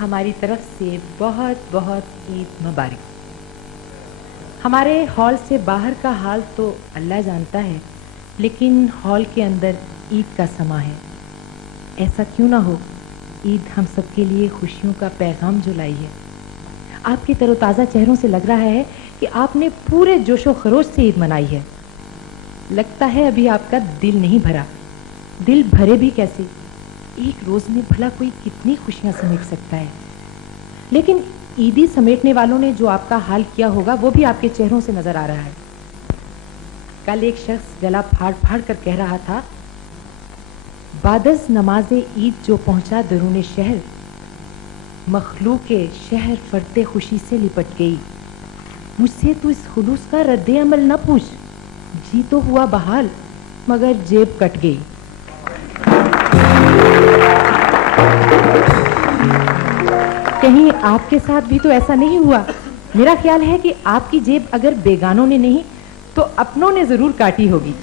हमारी तरफ से बहुत बहुत ईद मुबारक। हमारे हॉल से बाहर का हाल तो अल्लाह जानता है, लेकिन हॉल के अंदर ईद का समा है। ऐसा क्यों ना हो, ईद हम सबके लिए खुशियों का पैगाम जो लाई है। आपके तरोताज़ा चेहरों से लग रहा है कि आपने पूरे जोशो खरोश से ईद मनाई है। लगता है अभी आपका दिल नहीं भरा। दिल भरे भी कैसे, एक रोज़ में भला कोई कितनी खुशियां समेट सकता है। लेकिन ईदी समेटने वालों ने जो आपका हाल किया होगा वो भी आपके चेहरों से नजर आ रहा है। कल एक शख्स गला फाड़ फाड़ कर कह रहा था, बादस नमाज़े ईद जो पहुंचा दरूने शहर, मखलूके शहर फरते खुशी से लिपट गई। मुझसे तू इस खुलूस का रद्दे अमल न पूछ, जी तो हुआ बहाल मगर जेब कट गई। कहीं आपके साथ भी तो ऐसा नहीं हुआ? मेरा ख्याल है कि आपकी जेब अगर बेगानों ने नहीं तो अपनों ने जरूर काटी होगी।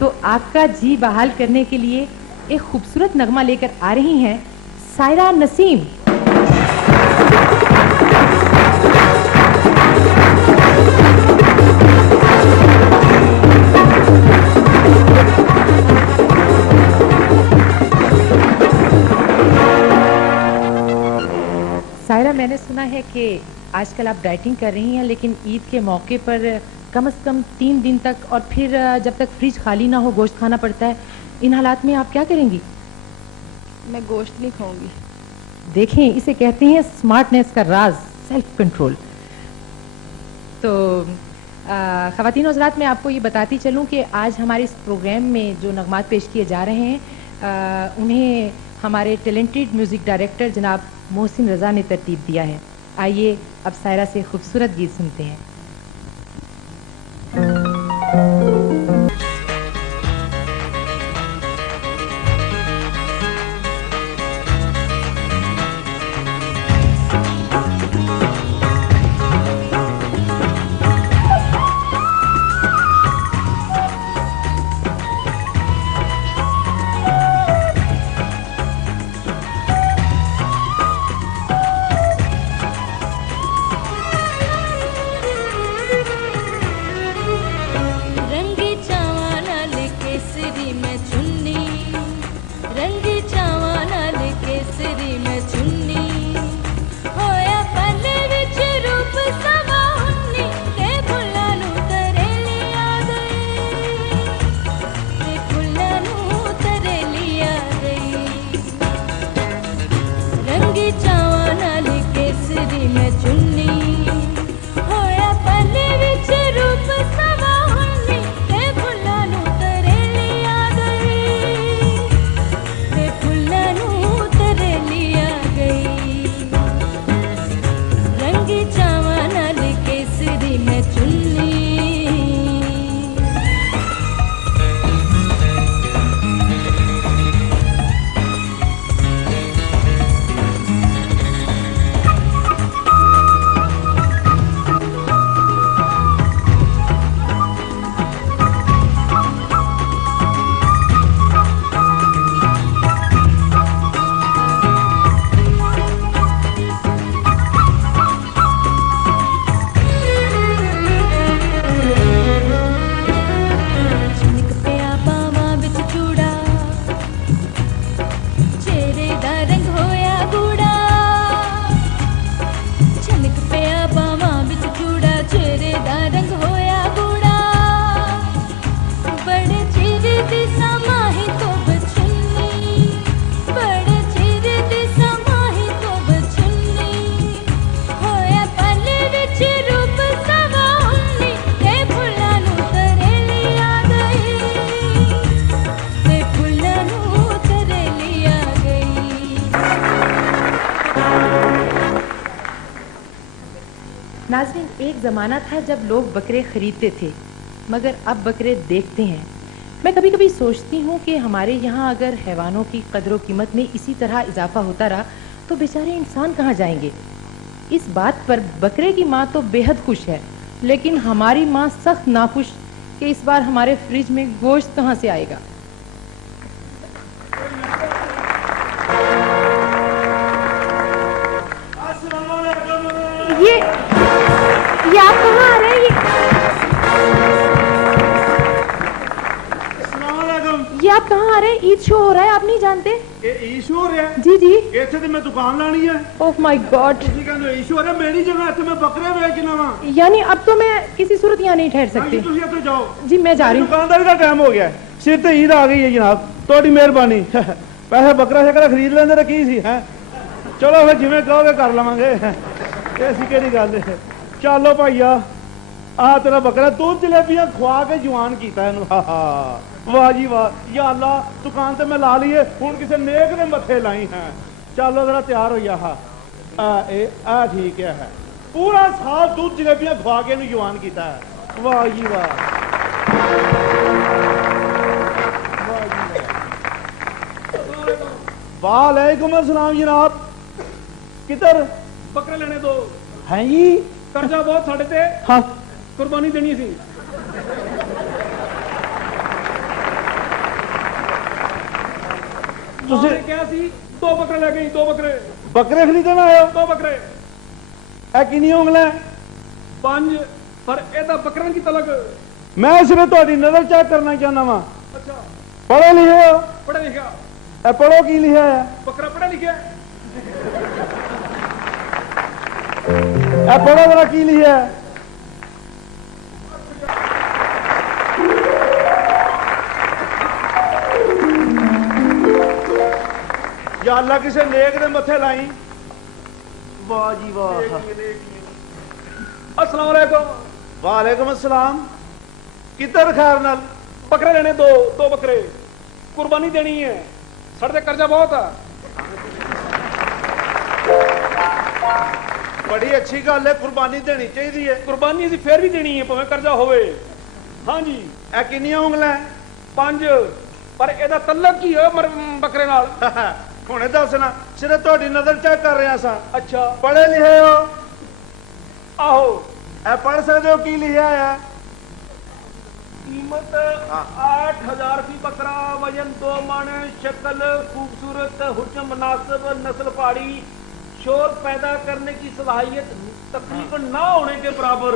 तो आपका जी बहाल करने के लिए एक खूबसूरत नगमा लेकर आ रही हैं सायरा नसीम। सायरा, मैंने सुना है कि आजकल आप डाइटिंग कर रही हैं, लेकिन ईद के मौके पर कम से कम 3 दिन तक और फिर जब तक फ्रिज खाली ना हो गोश्त खाना पड़ता है। इन हालात में आप क्या करेंगी? मैं गोश्त नहीं खाऊंगी। देखें, इसे कहते हैं स्मार्टनेस का राज, सेल्फ कंट्रोल। तो ख़वातीन और हज़रात, मैं आपको ये बताती चलूँ कि आज हमारे इस प्रोग्राम में जो नगमात पेश किए जा रहे हैं उन्हें हमारे टैलेंटेड म्यूज़िक डायरेक्टर जनाब मोहसिन रज़ा ने तरतीब दिया है। आइए अब सायरा से खूबसूरत गीत सुनते हैं। नाज़रीन, एक ज़माना था जब लोग बकरे ख़रीदते थे, मगर अब बकरे देखते हैं। मैं कभी कभी सोचती हूँ कि हमारे यहाँ अगर हैवानों की कदर कीमत में इसी तरह इजाफा होता रहा तो बेचारे इंसान कहाँ जाएंगे। इस बात पर बकरे की माँ तो बेहद खुश है, लेकिन हमारी माँ सख्त नाखुश कि इस बार हमारे फ्रिज में गोश्त कहाँ से आएगा। ये आप कहाँ आ रहे हैं? ये आप कहाँ आ रहे हैं? ईद शो हो रहा है, आप नहीं जानते? ईद शो हो रहा है? जी जी। इत्थे ते मैं दुकान लानी है। Oh my God. तुसी कहंदे ईद शो हो रहा है, मेरी जगह इत्थे मैं बकरे बेचना वा। यानी अब तो मैं किसी सूरत यहाँ नहीं ठहर सकती। तुसी इत्थे जाओ। जी मैं जा रही हूँ। दुकानदारी का टाइम हो गया है, सिर ते ईद आ गई है जनाब, थोड़ी मेहरबानी। पैसे बकरा शकरा खरीद लेंदे ते की सी है। चलो फिर जिवें कहोगे कर लवांगे, ऐसी केड़ी गल है। चलो भाईया आ तेरा बकरा दूध जलेबियां खुआ के जवान कीता इहनूं। वाह जी वाह, या अल्लाह दुकान ते मैं ला लीए, हुण किसे नेक दे मथे लाई है। चलो जरा तैयार हो जा। आ ठीक है, पूरा साल दूध जलेबियां खुआ के इहनूं जवान कीता है। वाह जी वाह, वालेकुम अस्सलाम जनाब। किधर? बकरे लेने दो। हैं जी? कर्जा बहुत साढ़े ते। हाँ कुर्बानी देनी सी। तुसी क्या सी? दो बकरे ले गई, दो बकरे। बकरे खरीदण आए हो? दो बकरे। ए किन्नी उंगलां? 5 पर एदा बकरां की तलक। मैं सिर्फ तुहाडी नजर चेक करना चाहना वा। अच्छा, पढ़े लिखे हो? पढ़ा लिखा। ए पढ़ो की लिखा है? बकरा पढ़ा लिखा। ए पढ़ो जरा की लिखा है? या अल्लाह किसे नेक दे मथे लाई। वाह जी वाह। अस्सलाम वालेकुम। वालेकुम अस्सलाम। किधर खैर नाल? बकरे लेने दो, दो बकरे। कुर्बानी देनी है, साढ़े ते कर्जा बहुत है। बड़ी अच्छी गल है, कुर्बानी देनी चाहिए है। कुर्बानी असीं फिर भी देनी है भावें कर्जा होवे। हाँ जी। ए किन्नियां उंगलां? 5 पर एदा तलक की है बकरे नाल। हुणे दसना, सिर्फ तुहाडी नजर चेक कर रहा सा। अच्छा, पढ़े लिखे हो? आहो। ए पढ़ सकते हो की लिखा है? कीमत 8000 की बकरा, वजन 2 मन, शक्ल खूबसूरत, हुस्न मुनासिब, नस्ल पहाड़ी, शोर पैदा करने की सलाहियत तकरीबन ना होने के बराबर।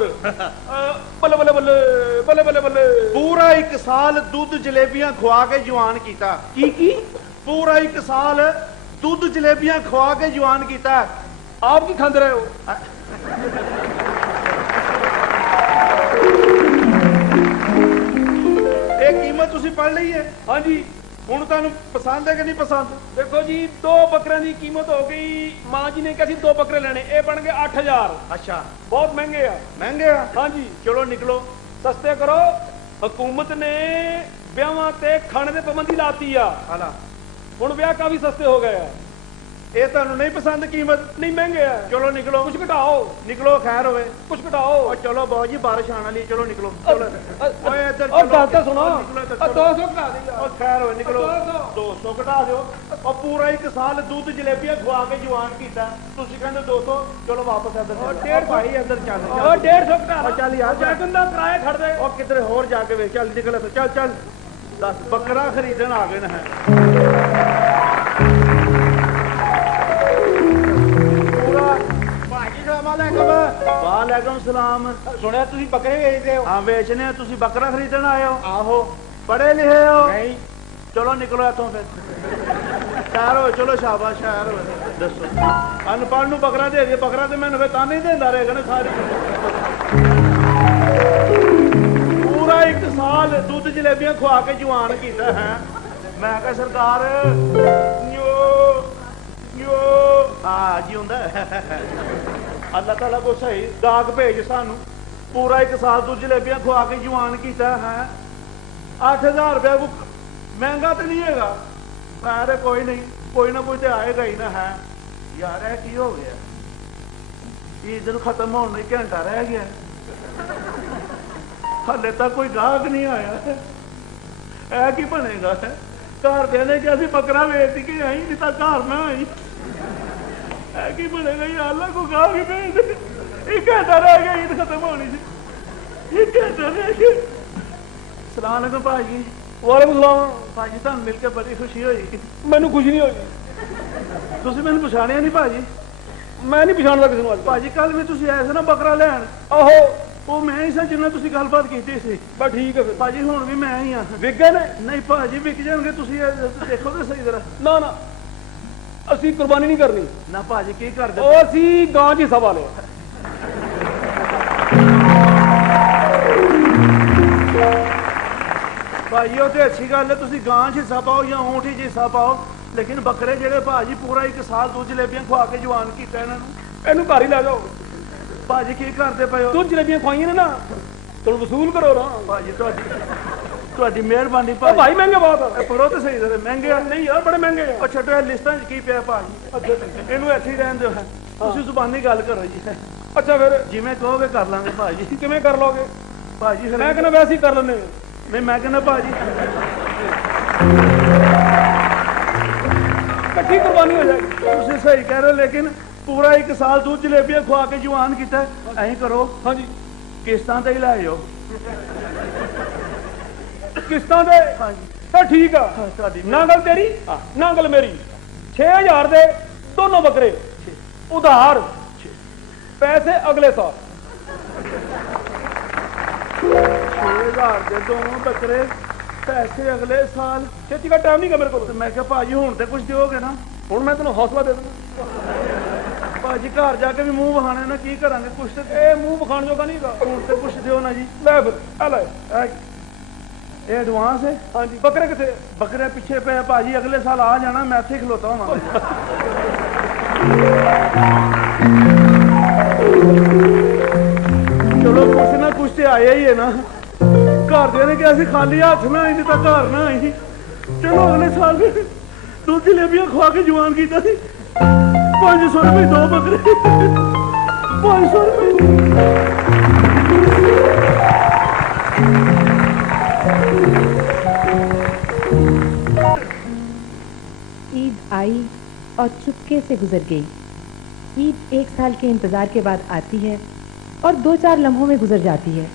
बल्ले बल्ले बल्ले बल्ले बल्ले बल्ले। पूरा 1 साल दूध जलेबियां खुआ के जवान कीता। की पूरा 1 साल दूध जलेबियां खुआ के जवान कीता। आप की खांदे रहे हो? एक कीमत तुसी पढ़ ली है? हाँ जी। हुण तुहानू पसंद है कि नहीं पसंद? देखो जी, 2 बकरियां की कीमत हो गई, मां जी ने कहा 2 बकरे लेने, ये बन गए 8000। अच्छा, बहुत महंगे आ। महंगे आ? हाँ जी। चलो निकलो। सस्ते करो। हुकूमत ने ब्याहां ते खाने ते पाबंदी लाती आ, हाला हुण ब्याह काफी सस्ते हो गए आ। ये तुहानू नहीं पसंद कीमत? नहीं, महंगे आ। चलो निकलो। कुछ घटाओ। निकलो, खैर होवे। कुछ घटाओ। और चलो बाबू जी, बारिश आने वाली, चलो निकलो। चलो ओए इधर और चलो। बात तो सुनो। निकलो इधर, चलो। 200 घटा देगा। और खैर होवे, निकलो। 200 घटा दो। और पूरा 1 साल दूध जलेबियां खुआ के जवान कीता, तुसी कहंदे 200। चलो वापस इधर। और 150 भाई इधर चल। और 150 घटा। और चल यार, जैकन दा किराया छड़ दे। और किधर होर जाके वे, चल निकल इधर, चल चल। 10 बकरा खरीदन आ गए ना। वालेकुम सलाम। सुनिया तुसी बकरे बेचदे हो? हाँ बेचने। तुसी बकरा खरीदन आए हो? आहो। पढ़े लिखे हो? नहीं। चलो निकलो इथों फिर। शहर हो, चलो शाबाश, शहर हो। दसो अनपढ़ नूं बकरा दे दे, बकरा तो मैंने फिर ताने ही देंदा रहेगा ना सारी। पूरा 1 साल दूध जलेबियां खुआ के जवान कीता है। मैं कहा सरकार न्यो न्यो हाँ जी हुंदा अल्लाह ताला को सही दाग भेज सानू। पूरा 1 साल दूध जलेबियां खुआ के जवान कीता है। 8000 रुपया को महंगा तो नहीं है? अरे कोई नहीं, कोई ना कोई तो आएगा ही ना। है यार है की हो गया? ईद खत्म होने में घंटा रह गया, हाले तक कोई गाहक नहीं आया है। ऐ की बनेगा? घर दे ने कि बकरा बेच के आई, नहीं तो घर ना आई। ऐ की बनेगा यार? अल्लाह को गाहक ही भेज दे। 1 घंटा रह गया ईद खत्म होनी थी। 1 घंटा रह गया। सलाम अलैकुम भाजी। वालेकुम सलाम। भाजी तुहानू मिलकर बड़ी खुशी हुई। मैनू कुछ नहीं होई। तुसी मैनू पछाणिया नहीं भाजी? मैं नहीं पछाणदा किसी ਨੂੰ ਅੱਜ ਭਾਜੀ ਕੱਲ ਵੀ ਤੁਸੀਂ ਆਏ ਸੀ ਨਾ ਬੱਕਰਾ ਲੈਣ ਆਹੋ ਉਹ ਮੈਂ ਹੀ ਸਾਂ ਜਿੰਨਾ ਤੁਸੀਂ ਗੱਲਬਾਤ ਕੀਤੀ ਸੀ ਬਸ ਠੀਕ ਹੈ ਫਿਰ ਭਾਜੀ ਹੁਣ ਵੀ ਮੈਂ ਹੀ ਆ ਵਿਕ ਗਏ ਨੇ ਨਹੀਂ ਭਾਜੀ ਵਿਕ ਜਾਣਗੇ ਤੁਸੀਂ ਇਹ ਦੇਖੋ ਤੇ ਸਹੀ ਤਰ੍ਹਾਂ ਨਾ ਨਾ ਅਸੀਂ ਕੁਰਬਾਨੀ ਨਹੀਂ ਕਰਨੀ ਨਾ ਭਾਜੀ ਕੀ ਕਰਦੇ ਉਹ ਅਸੀਂ ਗਾਂ ਜੀ ਸਵਾ ਲਿਆ ਭਾਜੀ ਉਹ ਤੇ ਅੱਛੀ ਗੱਲ ਹੈ ਤੁਸੀਂ ਗਾਂ 'ਚ ਹਿੱਸਾ ਪਾਓ ਜਾਂ ਊਂਠ 'ਚ ਹਿੱਸਾ ਪਾਓ ਲੇਕਿਨ ਬੱਕਰੇ ਜਿਹੜੇ ਭਾਜੀ ਪੂਰਾ 1 ਸਾਲ ਦੁੱਧ ਜਲੇਬੀਆਂ ਖਵਾ ਕੇ ਜਵਾਨ ਕੀਤਾ ਇਹਨਾਂ ਨੂੰ ਇਹਨੂੰ ਘਰ ਹੀ ਲੈ ਜਾਓ ਭਾਜੀ ਕੀ ਕਰਦੇ ਪਏ ਹੋ ਤੂੰ ਜਲੇਬੀਆਂ ਖਵਾਈਆਂ ਨੇ ਨਾ ਤੁਹਾਨੂੰ ਵਸੂਲ ਕਰੋ ਨਾ ਭਾਜੀ ਤੁਹਾਡੀ ਮਿਹਰਬਾਨੀ ਉਹ ਭਾਜੀ ਭਾਈ ਮਹਿੰਗੇ ਬਹੁਤ ਆ ਪਰੋ ਤੇ ਸਹੀ ਤਰ੍ਹਾਂ ਮਹਿੰਗੇ ਆ ਨਹੀਂ ਯਾਰ ਬੜੇ ਮਹਿੰਗੇ ਆ ਉਹ ਛੱਡੋ ਇਹ ਲਿਸਟਾਂ 'ਚ ਕੀ ਪਿਆ ਭਾਜੀ ਇਹਨੂੰ ਇੱਥੇ ਹੀ ਰਹਿਣ ਦਿਓ ਤੁਸੀਂ ਜ਼ੁਬਾਨੀ ਗੱਲ ਕਰੋ ਜੀ ਅੱਛਾ ਫਿਰ ਜਿਵੇਂ ਕਹੋਗੇ ਕਰ ਲਾਂਗੇ ਭਾਜੀ ਕਿਵੇਂ ਕਰ ਲੋਗੇ ਭਾਜੀ ਫਿਰ ਮੈਂ ਕਹਿੰਦਾ ਵੈਸੇ ਹੀ ਕਰ ਲੈਂਦੇ ਨਹੀਂ ਮੈਂ ਕਹਿੰਦਾ ਭਾਜੀ ਇਕੱਠੀ ਕੁਰਬਾਨੀ ਹੋ ਜਾਏਗੀ ਤੁਸੀਂ ਸਹੀ ਕਹਿ ਰਹੇ ਹੋ ਲੇਕਿਨ ਪੂਰਾ 1 ਸਾਲ ਦੁੱਧ ਜਲੇਬੀਆਂ ਖਵਾ ਕੇ ਜਵਾਨ ਕੀਤਾ ਐਂ ਕਰੋ ਹਾਂਜੀ ਕਿਸ਼ਤਾਂ ਤੇ ਹੀ ਲੈ ਜਾਓ ਕਿਸ਼ਤਾਂ ਦੇ ਹਾਂਜੀ ਤਾਂ ਠੀਕ ਆ ਤੁਹਾਡੀ ਨਾ ਗੱਲ ਤੇਰੀ ਨਾ ਗੱਲ ਮੇਰੀ 6000 ਦੇ ਦੋਨੋਂ ਬੱਕਰੇ ਉਧਾਰ ਪੈਸੇ ਅਗਲੇ ਸਾਲ 6000 ਦੇ ਦੋਨੋਂ ਬੱਕਰੇ ਪੈਸੇ ਅਗਲੇ ਸਾਲ ਛੇਤੀ ਦਾ ਟਾਈਮ ਨਹੀਂ ਗਾ ਮੇਰੇ ਤੇ ਕੋਲ ਮੈਂ ਕਿਹਾ ਭਾਜੀ ਹੁਣ ਤੇ ਕੁਝ ਦਿਓਗੇ ਨਾ ਹੁਣ ਮੈਂ ਤੈਨੂੰ ਹੌਸਲਾ ਦੇ ਦੂੰਗਾ ਭਾਜੀ ਘਰ ਜਾ ਕੇ ਵੀ ਮੂੰਹ ਵਹਾਣੇ ਨਾ ਕੀ ਕਰਾਂਗੇ ਕੁਛ ਤੇ ਇਹ ਮੂੰਹ ਵਿਖਾਣ ਜੋਗਾ ਨਹੀਂ ਗਾ ਹੁਣ ਤੇ ਕੁਛ ਦਿਓ ਨਾ ਜੀ ਲੈ ਫਿਰ ਆ ਲੈ ਇਹ ਐਡਵਾਂਸ ਹੈ ਹਾਂਜੀ ਬੱਕਰੇ ਕਿੱਥੇ ਬੱਕਰੇ ਪਿੱਛੇ ਪਏ ਭਾਜੀ ਅਗਲੇ ਸਾਲ ਆ ਜਾਣਾ ਮੈਂ ਇੱਥੇ ਖਲੋਤਾ ਹੋਵਾਂਗਾ ਚਲੋ ਕੁਛ ਨਾ ਕੁਛ ਤੇ ਆਇਆ ਹੀ ਹੈ ਨਾ ਘਰਦਿਆਂ ਨੇ ਕਿਹਾ ਸੀ ਖਾਲੀ ਹੱਥ ਨਾ ਆਈ ਨਹੀਂ ਤਾਂ ਘਰ ਨਾ ਆਈ ਚਲੋ ਅਗਲੇ ਸਾਲ ਵੀ ਦੁੱਧ ਜਲੇਬੀਆਂ ਖਵਾ ਕੇ ਜਵਾਨ ਕੀਤਾ ਸੀ 500 ਰੁਪਏ ਦੋ ਬੱਕਰੇ 500 ਰੁਪਏ ईद आई और चुपके से गुजर गई। ईद 1 साल के इंतज़ार के बाद आती है और 2-4 लम्हों में गुजर जाती है।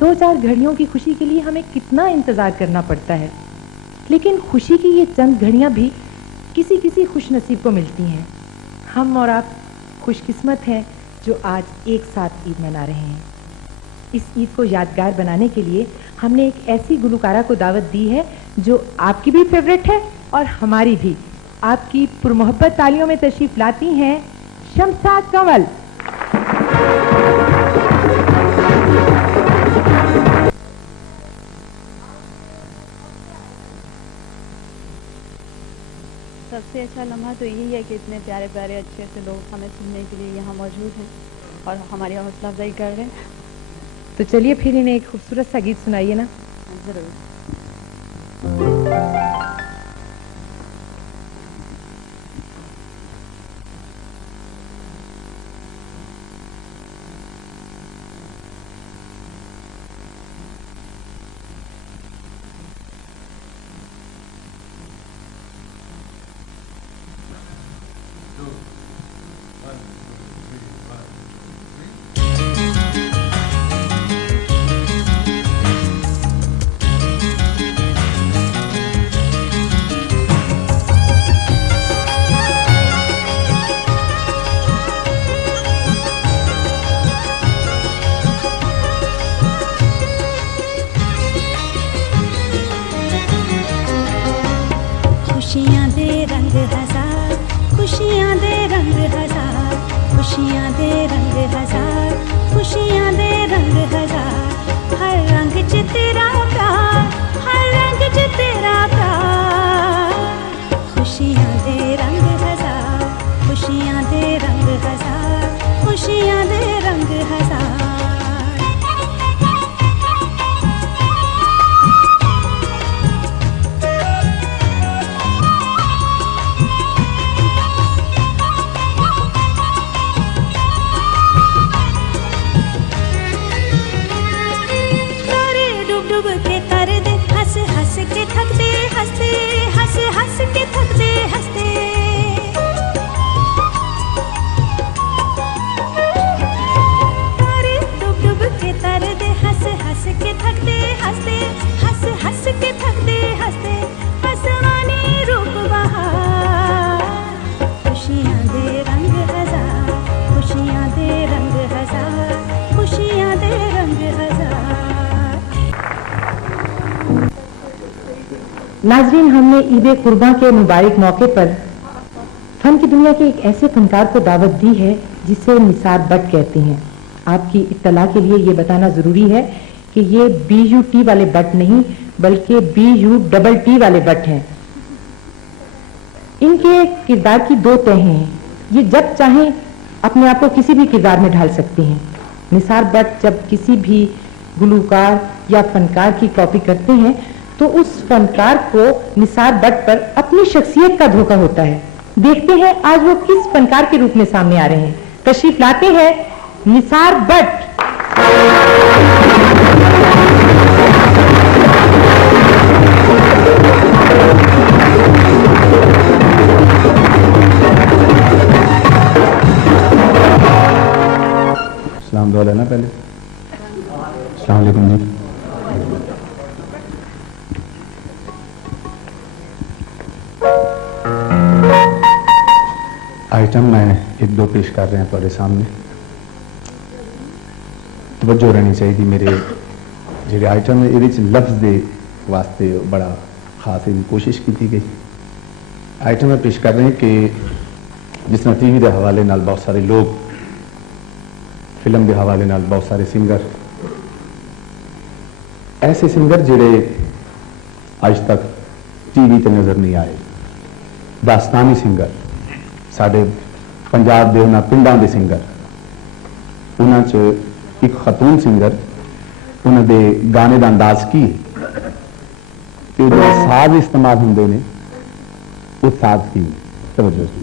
2-4 घड़ियों की खुशी के लिए हमें कितना इंतज़ार करना पड़ता है, लेकिन खुशी की ये चंद घड़ियाँ भी किसी किसी खुशनसीब को मिलती हैं। हम और आप खुशकिस्मत हैं जो आज एक साथ ईद मना रहे हैं। इस ईद को यादगार बनाने के लिए हमने एक ऐसी गुलकारा को दावत दी है जो आपकी भी फेवरेट है और हमारी भी। आपकी पुरमोहब्बत तालियों में तशरीफ लाती हैं शमसा कंवल। सबसे अच्छा लम्हा तो यही है कि इतने प्यारे प्यारे अच्छे अच्छे लोग हमें सुनने के लिए यहाँ मौजूद हैं और हमारी हौसला अफजाई कर रहे हैं। तो चलिए फिर इन्हें एक खूबसूरत सा गीत सुनाइए ना। ज़रूर। नाजरीन, हमने ईद कुर्बां के मुबारक मौके पर फन की दुनिया के एक ऐसे फनकार को दावत दी है जिसे निसार बट कहते हैं। आपकी इत्तला के लिए ये बताना जरूरी है कि ये BUT वाले बट नहीं बल्कि BUTT वाले बट हैं। इनके किरदार की दो तहें हैं, ये जब चाहें अपने आप को किसी भी किरदार में ढाल सकते हैं। निसार बट जब किसी भी गुलूकार या फनकार की कॉपी करते हैं तो उस फनकार को निसार बट पर अपनी शख्सियत का धोखा होता है। देखते हैं आज वो किस फनकार के रूप में सामने आ रहे हैं। तशरीफ लाते हैं निसार बट। सलाम दुआ लेना पहले। अस्सलाम वालेकुम जी। आइटम मैं एक दो पेश कर रहे हैं तुम्हारे सामने। तवज्जो रहनी चाहिए मेरे जो आइटम है ये लफ्ज़ के वास्ते बड़ा खास कोशिश की गई। आइटम में पेश कर रहे हैं कि जिस तरह TV के हवाले नाल बहुत सारे लोग, फिल्म के हवाले नाल बहुत सारे सिंगर, ऐसे सिंगर जिहड़े अज तक TV ते नज़र नहीं आए, दास्तानी सिंगर, साडे पंजाब दे उन्हां पिंडां दे सिंगर, उन्हां च एक खतून सिंगर, उन्हां दे गाने का अंदाज की ते जो साज इस्तेमाल हुंदे ने वो साज की तवज्जो की।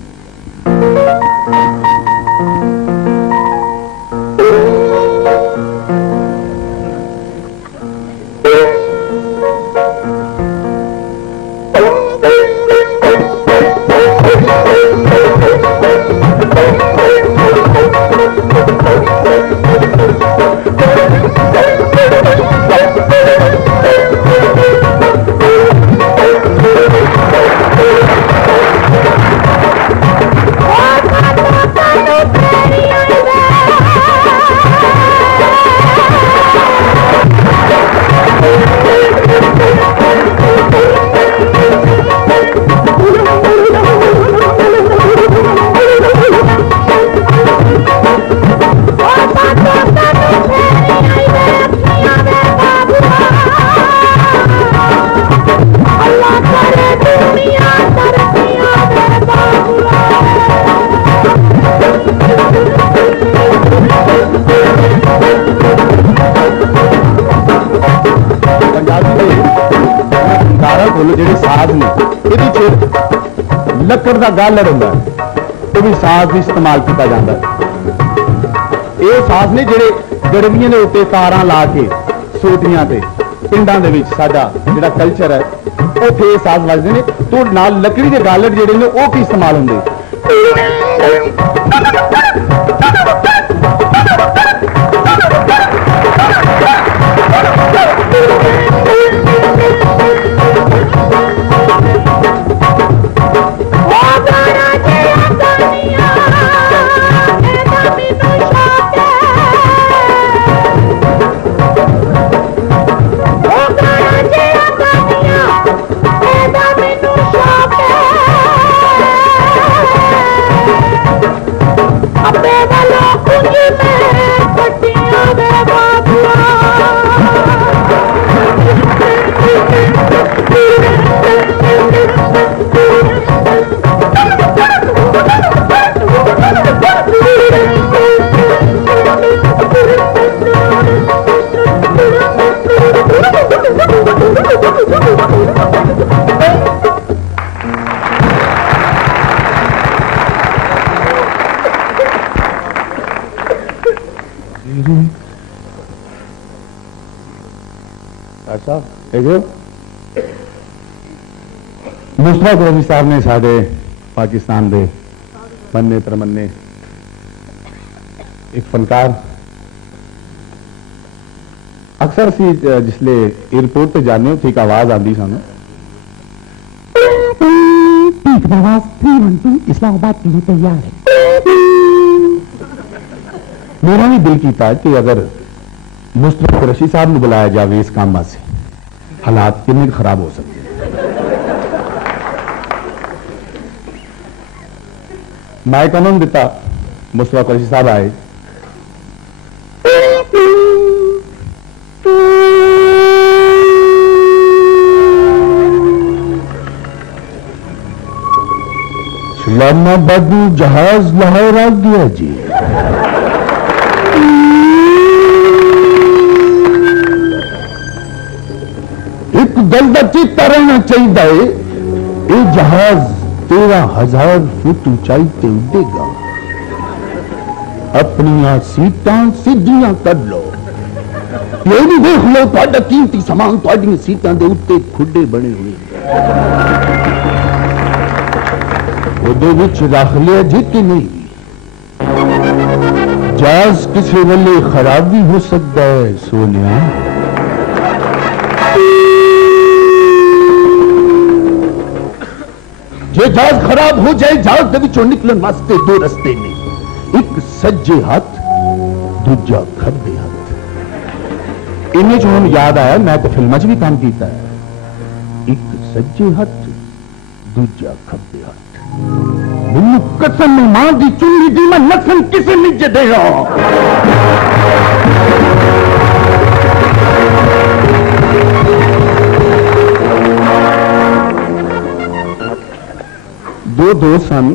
लकड़ का गालड़ होंदा वो भी साज इस्तेमाल किया जाता है। ये साज ने जेडे गड़वियां के उत्ते तारां ला के सोटियां ते पिंडां दे विच साडा जेड़ा कल्चर है उत्थे साज वजदे ने, तो नाल लकड़ी के गालड़ जेडे ने वो की इस्तेमाल होंदे। मुस्तफा कुरैशी साहब ने साडे पाकिस्तान दे मन्ने परमन्ने एक फनकार, अक्सर असी जिसले एयरपोर्ट पे जाने उत्थे एक आवाज आती सानू आवाज 312 इस्लामाबाद के लिए तैयार है। मेरा भी दिल किया कि अगर मुस्तफा कुरैशी साहब ने बुलाया जाए इस काम से, हालात कितने खराब हो सकते हैं। माइक उन्होंने दिता, मुस्तफा कुरैशी साहब आए। इस्लामाबाद में जहाज लाहौर आ गया जी। एक गल का चेता रहना चाहिए, ये जहाज 13,000 फुट ऊंचाई ते उड़ेगा। अपनियां सीटां सीधियां कर लो, ये भी देख लो तुहाडा कीमती सामान तुहाडियां सीटां दे उत्ते खुड्डे बने हुए ਉਹਦੇ ਵਿੱਚ ਰੱਖ ਲਿਆ ਜੀ ਕਿ ਨਹੀਂ। ਜਹਾਜ਼ ਕਿਸੇ ਵੇਲੇ ਖਰਾਬ ਵੀ ਹੋ ਸਕਦਾ ਹੈ ਸੋਨਿਆ। ਜੇ ਜਹਾਜ਼ ਖਰਾਬ ਹੋ ਜਾਏ, ਜਹਾਜ਼ ਦੇ ਵਿੱਚੋਂ ਨਿਕਲਣ ਵਾਸਤੇ ਦੋ ਰਸਤੇ ਨੇ, ਇੱਕ ਸੱਜੇ ਹੱਥ, ਦੂਜਾ ਖੱਬੇ ਹੱਥ। इन्हें जो हम याद आया, मैं तो फिल्म च भी काम किया है। एक सज्जे हथ, दूजा खब्बे हथ। मैनू कसम मां की चुनी दी मैं नसन किसे नहीं जदे दो दोस्त सन,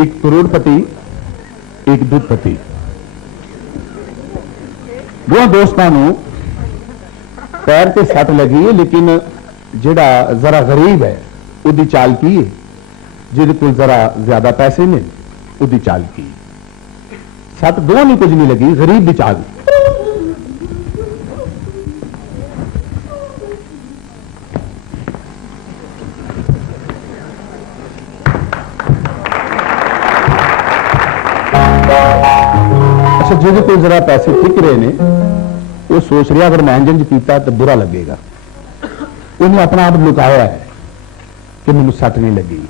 एक करोड़पति, एक दुधपति। दो दोस्तों पैर ते सट लगी है, लेकिन जिहड़ा जरा गरीब है उदी चाल की है, जिहदे कोल जरा ज्यादा पैसे ने उदी चाल की। सट दो नहीं कुछ नहीं लगी, गरीब की चाल। अच्छा, जिहदे कोल जरा पैसे टिक रहे ने, वो सोच रहा अगर मैं इंजन किया तो बुरा लगेगा। उन्हें अपना आप लुकाया है कि मैनू सट नहीं लगी।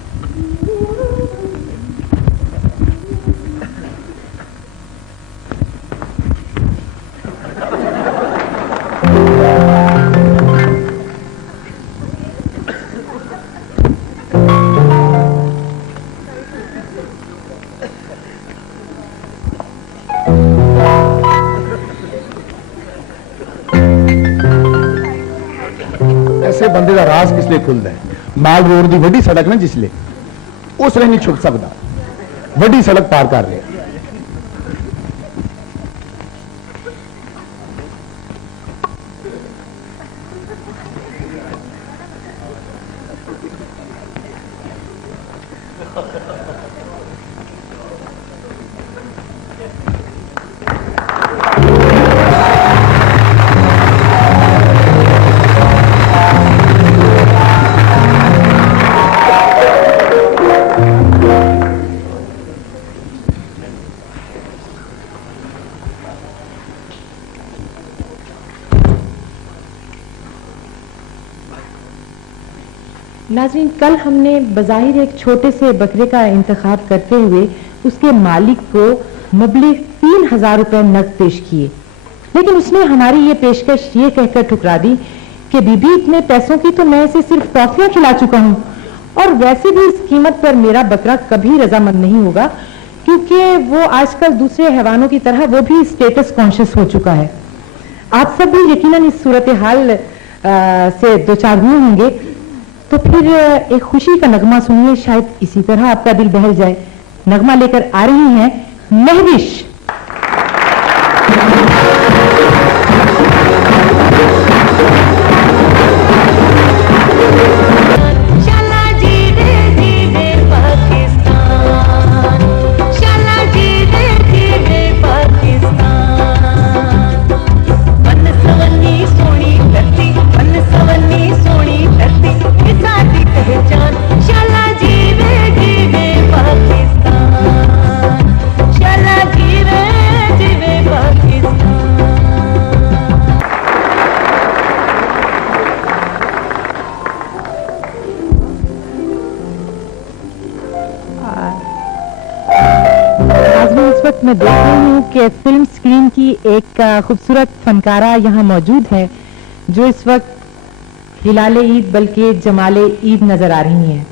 ऐसे बंदे का राज किसलिए खुलता है? माल रोड की वड्डी सड़क ना जिसले, उसले नहीं छुप सकता, वड्डी सड़क पार कर रहे। नाज़रीन, कल हमने बज़ाहिर एक छोटे से बकरे का इंतखाब करते हुए उसके मालिक को मबलिग 3,000 रुपए नकद पेश किए, लेकिन उसने हमारी ये पेशकश ये कहकर ठुकरा दी कि बीबी, इतने पैसों की तो मैं इसे सिर्फ टॉफियां खिला चुका हूं, और वैसे भी इस कीमत पर मेरा बकरा कभी रजामंद नहीं होगा, क्योंकि वो आजकल दूसरे हैवानों की तरह वो भी स्टेटस कॉन्शियस हो चुका है। आप सब भी यकीनन इस सूरत हाल से दो चार हुए होंगे, तो फिर एक खुशी का नगमा सुनिए, शायद इसी तरह आपका दिल बहल जाए। नगमा लेकर आ रही हैं महविश। मैं देख रही हूँ कि फिल्म स्क्रीन की एक खूबसूरत फनकारा यहाँ मौजूद है, जो इस वक्त हिलाले ईद बल्कि जमाले ईद नजर आ रही हैं।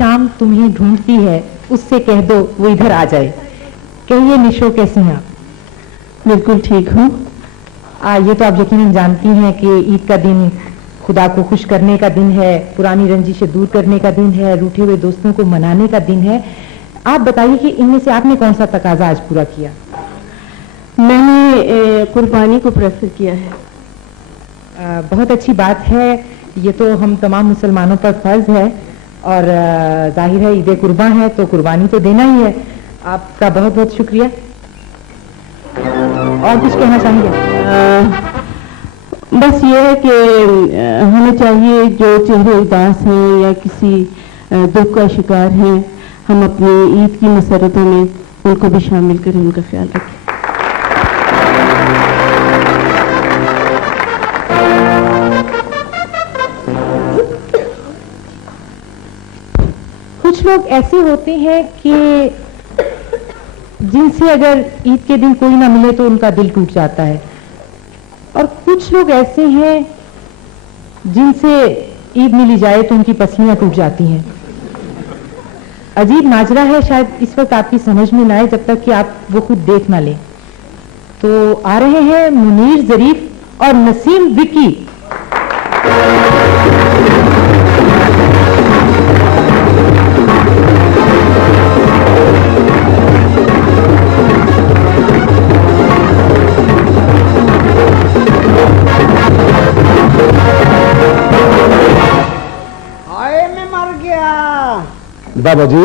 शाम तुम्हें ढूंढती है, उससे कह दो वो इधर आ जाए। कहिए निशो, कैसी हैं आप? बिल्कुल ठीक हूँ। ये तो आप यकीनन जानती हैं कि ईद का दिन खुदा को खुश करने का दिन है, पुरानी रंजिशें दूर करने का दिन है, रूठे हुए दोस्तों को मनाने का दिन है। आप बताइए कि इनमें से आपने कौन सा तकाजा आज पूरा किया? मैंने कुर्बानी को प्रेफर किया है। बहुत अच्छी बात है। ये तो हम तमाम मुसलमानों पर फर्ज है और जाहिर है ईद कुर्बा है तो कुर्बानी तो देना ही है। आपका बहुत बहुत शुक्रिया। और कुछ कहना चाहेंगे? बस ये है कि हमें चाहिए जो चेहरे उदास हैं या किसी दुख का शिकार हैं, हम अपनी ईद की मसरतों में उनको भी शामिल करें, उनका ख्याल रखें। कुछ लोग ऐसे होते हैं कि जिनसे अगर ईद के दिन कोई ना मिले तो उनका दिल टूट जाता है, और कुछ लोग ऐसे हैं जिनसे ईद मिली जाए तो उनकी पसलियां टूट जाती हैं। अजीब माजरा है, शायद इस वक्त आपकी समझ में ना आए जब तक कि आप वो खुद देख ना लें। तो आ रहे हैं मुनीर जरीफ और नसीम विकी। बाबा जी,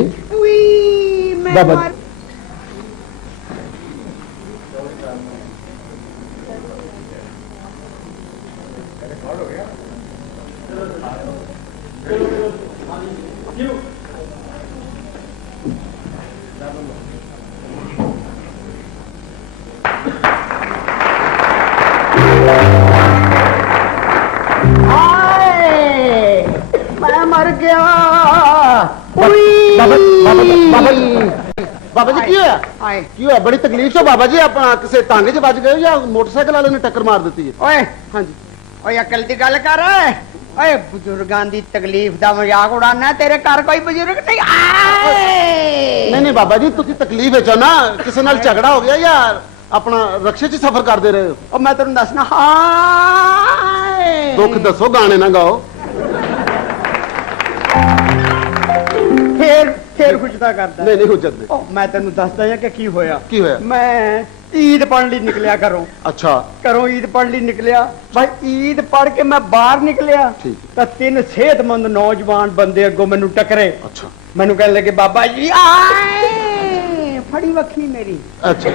बाबा मैं मर गया। बाबा जी की होया? की होया? बड़ी तकलीफ से बाबा जी, अपना किसी टांगे च बज गए या मोटरसाइकिल वाले ने टक्कर मार दी है? ओए हाँ जी। ओए अकल दी गल कर। ओए बुजुर्गां दी तकलीफ दा मजाक उड़ाना, तेरे घर कोई बुजुर्ग नहीं आए। नहीं बाबा जी, तुसी तकलीफ विच हो ना, किसी नाल झगड़ा हो गया या अपना रक्षे च सफर करते रहे हो? और मैं तेन दसना, हाय दुख दसो, गाने ना गाओ। फिर खुशदा करदा। नहीं हुज्जत ओ मैं तेन दसदा है कि की होया। की होया? मैं ईद पढ़ ली निकलिया घरों। अच्छा। घरों ईद पढ़ ली निकलिया भाई। ईद पढ़ के मैं बाहर निकलिया तो 3 सेहतमंद नौजवान बंदे अगों मैनू टकरे। अच्छा। मैनू कहने लगे बाबा जी आए, फड़ी वखी मेरी। अच्छा।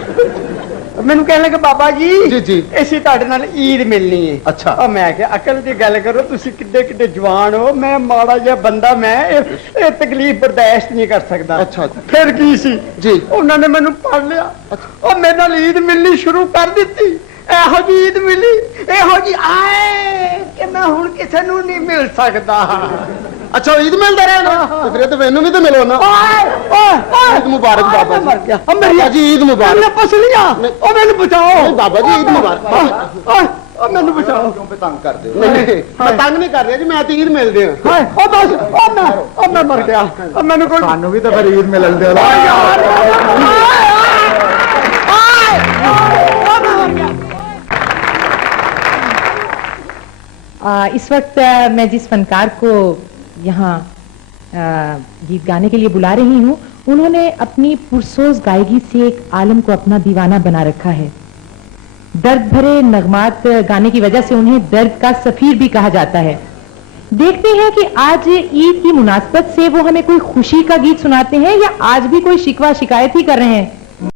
मैनू कहने लगे बाबा जी जी जी इसी तुहाडे नाल ईद मिलनी है। अच्छा। और मैं क्या अकल दी गल करो, तुसी किड्डे किड्डे जवान हो, मैं माड़ा जिहा बंदा, मैं ये तकलीफ बर्दाश्त नहीं कर सकता। अच्छा। फिर की सी जी, उन्होंने मैनू पढ़ लिया और मेरे नाल ईद मिलनी शुरू कर दी। एहो जी ईद मिली, एहो जी आए कि मैं हुण किसे नू नहीं मिल सकता। अच्छा ईद मिलता रहे ना, तो फिर तो मैनू भी तो मिलो ना। ईद मुबारक बाबा जी। मर गया। बाबा जी ईद मुबारक। पसलियां ओ मैनू बचाओ। बाबा जी ईद मुबारक। मैनू बचाओ। क्यों तंग कर दे? नहीं मैं तंग नहीं कर रहा जी, मैं तो ईद मिल दे। मैं मर गया। मैनू कोई सानू भी तो फिर ईद मिल दे। इस वक्त मैं जिस फनकार को यहाँ गीत गाने के लिए बुला रही हूँ, उन्होंने अपनी पुरसोज गायकी से एक आलम को अपना दीवाना बना रखा है। दर्द भरे नगमात गाने की वजह से उन्हें दर्द का सफीर भी कहा जाता है। देखते हैं कि आज ईद की मुनासबत से वो हमें कोई खुशी का गीत सुनाते हैं या आज भी कोई शिकवा शिकायत ही कर रहे हैं।